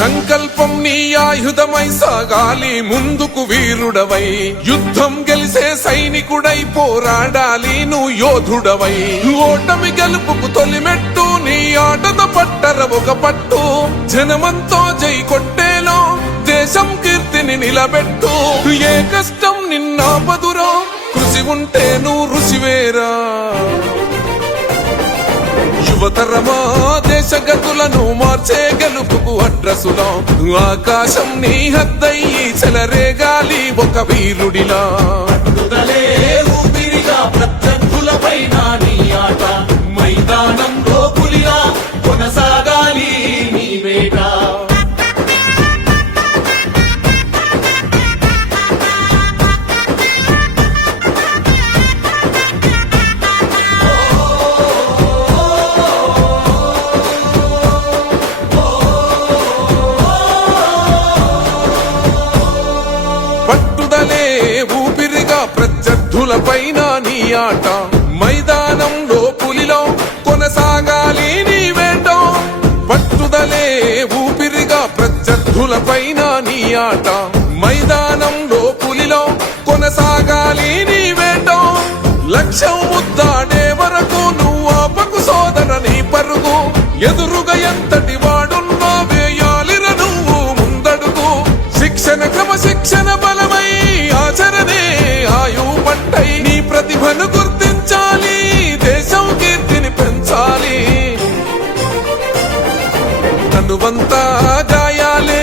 సంకల్పం నీ ఆయుధమై సాగాలి ముందుకు వీరుడవై, యుద్ధం గెలిసే సైనికుడై పోరాడాలి నువ్వు యోధుడవై. ఓటమి గెలుపుకు తొలిమెట్టు నీ ఆటద పట్టర ఒక పట్టు, జనమంతో జై కొట్టేలో దేశం కీర్తిని నిలబెట్టు. ఏ కష్టం నిన్నాపదురా, కృషి ఉంటే నువ్వు రుసివేరా. యువతరమా దేశ గతులను మార్చే గెలుపుకు అడ్రసులా, ఆకాశం నీ హద్దయ్యి చెలరేగాలి ఒక వీరుడిలా. ప్రత్యర్థులపైన నీ ఆట, మైదానంలో పులిలా కొనసాగాలి నీ వేట. పట్టుదలే ఊపిరిగా ప్రత్యర్థులపైన నీ ఆట, మైదానంలో పులిలో కొనసాగాలి నీ వేట. పట్టుదలే ఊపిరిగా ప్రత్యర్థులపైన నీ ఆట, మైదానంలో పులిలో కొనసాగాలి నీ వేట. లక్ష్యం ముద్దాడే వరకు నువ్వు ఆపకు సోదర నీ పరుగు, ఎదురుగా ఎంతటి వాడున్నా వేయాలిర నువ్వు ముందడుగు. శిక్షణ క్రమశిక్షణ బలమై ఆచరణే ఆయువు పట్టై, నీ ప్రతిభను గుర్తించాలి దేశం కీర్తిని పెంచాలి. తనువంతా గాయాలే